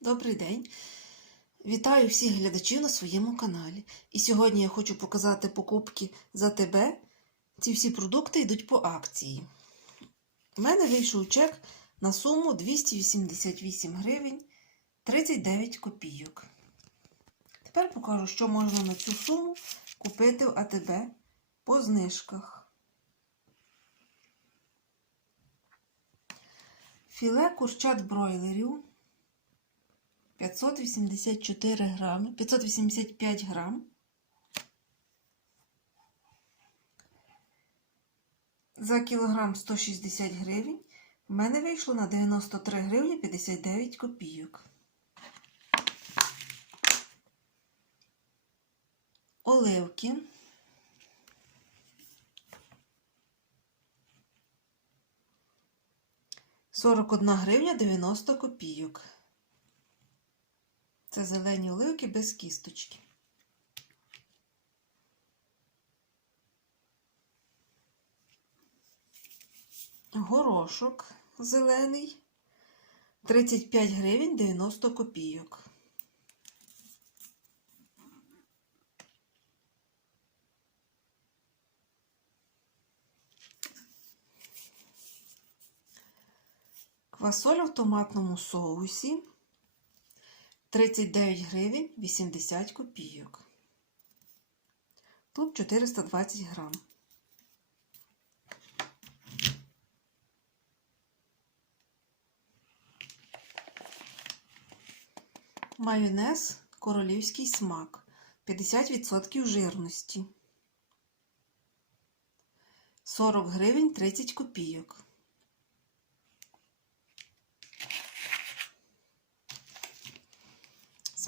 Добрий день! Вітаю всіх глядачів на своєму каналі. І сьогодні я хочу показати покупки за тебе. Ці всі продукти йдуть по акції. У мене вийшов чек на суму 288 гривень 39 копійок. Тепер покажу, що можна на цю суму купити в АТБ по знижках. Філе курчат бройлерів 584 грами, 585 грам. За кілограм 160 гривень. В мене вийшло на 93 гривні 59 копійок. Оливки. Сорок одна гривня 90 копійок. Це зелені оливки без кісточки. Горошок зелений 35 гривень 90 копійок. Квасоля в томатному соусі 39 гривень 80 копійок. Тут 420 грам. Майонез королівський смак 50% жирності. 40 гривень 30 копійок.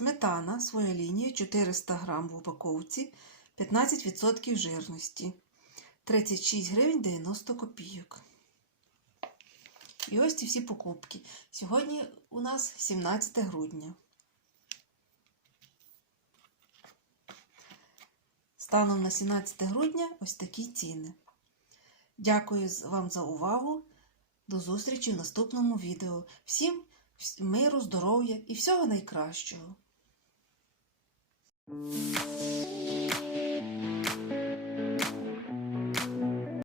Сметана своя лінія 400 грам в упаковці 15% жирності 36 гривень 90 копійок. І ось ці всі покупки. Сьогодні у нас 17 грудня. Станом на 17 грудня ось такі ціни. Дякую вам за увагу. До зустрічі в наступному відео. Всім миру, здоров'я і всього найкращого.